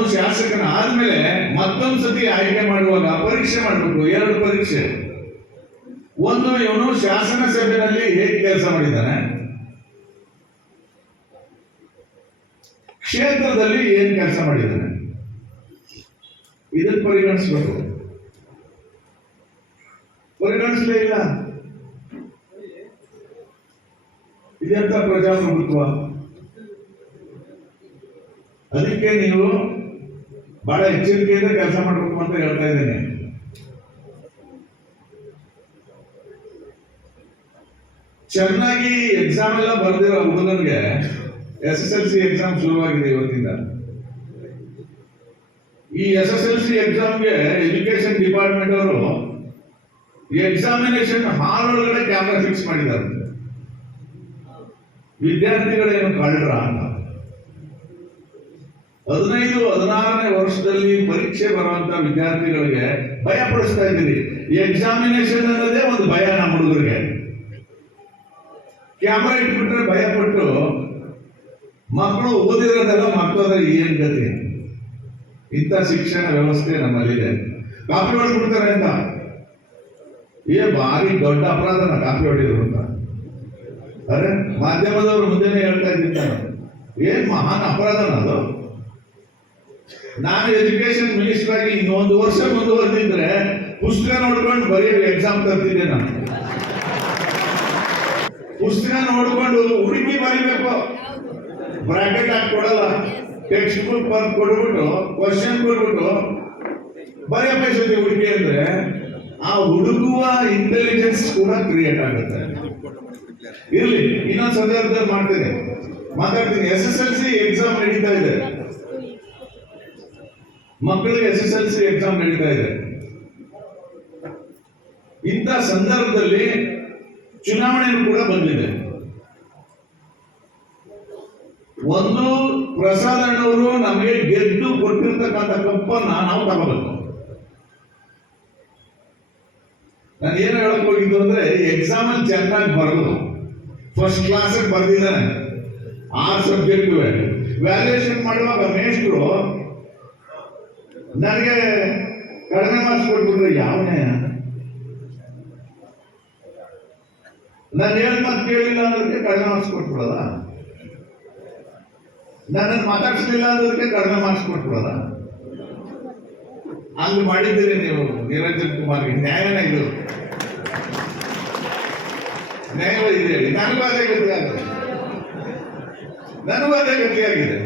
ಅವನು ಶಾಸಕನ ಆದ್ಮೇಲೆ ಮತ್ತೊಂದು ಸತಿ ಆಯ್ಕೆ ಮಾಡುವಾಗ ಪರೀಕ್ಷೆ ಮಾಡಬೇಕು, ಎರಡು ಪರೀಕ್ಷೆ. ಒಂದು ಇವನು ಶಾಸನ ಸಭೆಯಲ್ಲಿ ಹೇಗೆ ಕೆಲಸ ಮಾಡಿದ್ದಾನೆ? ಕ್ಷೇತ್ರದಲ್ಲಿ ಏನ್ ಕೆಲಸ ಮಾಡಿದ್ದಾನೆ? ಇದನ್ನು ಪರಿಗಣಿಸ್ಬೇಕು. ಪರಿಗಣಿಸಲೇ ಇಲ್ಲ. ಇದೆಂತ ಪ್ರಜಾಪ್ರಭುತ್ವ? ಅದಕ್ಕೆ ನೀವು ಬಹಳ ಎಚ್ಚರಿಕೆಯಿಂದ ಕೆಲಸ ಮಾಡಬೇಕು ಅಂತ ಹೇಳ್ತಾ ಇದ್ದೇನೆ. ಚೆನ್ನಾಗಿ ಎಕ್ಸಾಮ್ ಎಲ್ಲ ಬರ್ದಿರೋ ಹುಡುಗನಿಗೆ S S L C exam ಶುರುವಾಗಿದೆ ಇವತ್ತಿಂದ. ಈ ಎಸ್ ಎಸ್ ಎಲ್ ಸಿ ಎಕ್ಸಾಮ್ಗೆ ಎಜುಕೇಶನ್ ಡಿಪಾರ್ಟ್ಮೆಂಟ್ ಅವರು ಎಕ್ಸಾಮಿನೇಷನ್ ಹಾಲ್ ಒಳಗಡೆ ಕ್ಯಾಮ್ರಾ ಫಿಕ್ಸ್ ಮಾಡಿದ್ದಾರೆ. ವಿದ್ಯಾರ್ಥಿಗಳೇನು ಕಳ್ಳರ ಅಂತ ಹದಿನೈದು, ಹದಿನಾರನೇ ವರ್ಷದಲ್ಲಿ ಪರೀಕ್ಷೆ ಬರುವಂತ ವಿದ್ಯಾರ್ಥಿಗಳಿಗೆ ಭಯ ಪಡಿಸ್ತಾ ಇದ್ದೀರಿ. ಎಕ್ಸಾಮಿನೇಷನ್ ಅನ್ನೋದೇ ಒಂದು ಭಯ ನಮ್ಮ ಹುಡುಗರಿಗೆ. ಕ್ಯಾಮ್ರಾ ಇಟ್ಬಿಟ್ರೆ ಭಯ ಪಟ್ಟು ಮಕ್ಕಳು ಓದಿರೋದೆಲ್ಲ ಮಕ್ಕಳ ಏನ್ ಗತಿ? ಇಂಥ ಶಿಕ್ಷಣ ವ್ಯವಸ್ಥೆ ನಮ್ಮಲ್ಲಿದೆ. ಕಾಪಿ ಹೊಡೆದ್ಬಿಡ್ತಾರೆ ಅಂತ. ಏ, ಭಾರಿ ದೊಡ್ಡ ಅಪರಾಧನ ಕಾಪಿ ಹೊಡೆಯೋದು ಅಂತ. ಅರೆ, ಮಾಧ್ಯಮದವರು ಮುಂದೆನೆ ಹೇಳ್ತಾ ಇದ್ದಾರೆ ಏನ್ ಮಹಾನ್ ಅಪರಾಧನ ಅದು? ನಾನು ಎಜುಕೇಶನ್ ಮಿನಿಸ್ಟರ್ ಆಗಿ ಇನ್ನೊಂದು ವರ್ಷ ಮುಂದುವರೆದಿದ್ರೆ ಪುಸ್ತಕ ನೋಡ್ಕೊಂಡು ಬರೀ ಎಕ್ಸಾಮ್ ತರ್ತಿದ್ದೆ ನಾನು. ಪುಸ್ತಕ ನೋಡ್ಕೊಂಡು ಹುಡುಕಿ ಬರಿಬೇಕು. ಬ್ರಾಕೆಟ್ ಹಾಕಿ ಕೊಡಲ್ಲ ಟೆಕ್ಸ್ಟ್ ಬುಕ್ ಬಂದು ಕೊಡ್ಬಿಟ್ಟು ಕ್ವಶನ್ ಕೊಟ್ಬಿಟ್ಟು, ಬರೀ ಈ ಹುಡುಗಿ ಅಂದ್ರೆ ಆ ಹುಡುಗುವ ಇಂಟೆಲಿಜೆನ್ಸ್ ಕೂಡ ಕ್ರಿಯೇಟ್ ಆಗುತ್ತೆ. ಇರ್ಲಿ, ಇನ್ನೊಂದು ಸಂದರ್ಭದಲ್ಲಿ ಮಾಡ್ತೀನಿ. ಮಾತಾಡ್ತೀನಿ. S S L C exam ನಡೀತಾ ಇದೆ ಮಕ್ಕಳಿಗೆ S S L C exam ನಡೀತಾ ಇದೆ. ಇಂಥ ಸಂದರ್ಭದಲ್ಲಿ ಚುನಾವಣೆಯೂ ಕೂಡ ಬಂದಿದೆ. ಒಂದು ಪ್ರಸಾದ್ ಅಣ್ಣವರು ನಮಗೆ ಗೆದ್ದು ಕೊಟ್ಟಿರ್ತಕ್ಕಂಥ ಕಪ್ಪನ್ನ ನಾವು ತಗೋಬೇಕು. ನಾನು ಏನು ಹೇಳಕ್ ಹೋಗಿದ್ದು ಅಂದ್ರೆ ಎಕ್ಸಾಮ್ ಅಲ್ಲಿ ಚೆನ್ನಾಗಿ ಬರೆದು ಫಸ್ಟ್ ಕ್ಲಾಸ್ ಬರ್ದಿದ್ದಾನೆ. ಆರು ಸಬ್ಜೆಕ್ಟ್ ವ್ಯಾಲ್ಯೂಯೇಷನ್ ಮಾಡುವಾಗ ಮೇಷ್ಟ್ರು ನನಗೆ ಕಡಿಮೆ ಮಾರ್ಕ್ಸ್ ಯಾವನೇ ಯಾವ ನ್ಯಾಯ? ನಾನು ಏನ್ ಮಾತು ಕೇಳಿಲ್ಲ ಅನ್ನೋದಕ್ಕೆ ಕಡಿಮೆ ಮಾರ್ಕ್ಸ್ ಕೊಟ್ಬಿಡೋದ? ನನ್ನನ್ನು ಮಾತಾಡಿಸ್ಲಿಲ್ಲ ಅನ್ನೋದಕ್ಕೆ ಕಡಿಮೆ ಮಾರ್ಕ್ಸ್ ಹಂಗೆ ಮಾಡಿದ್ದೀರಿ ನೀವು, ನಿರಂಜನ್ ಕುಮಾರ್ಗೆ. ನ್ಯಾಯನೇ ಇದು. ನ್ಯಾಯವೇ ಇದೆ ನನಗೂ ಅದೇ ಗತಿ ಆಗಿದೆ ನನಗೂ ಅದೇ ಗತಿಯಾಗಿದೆ.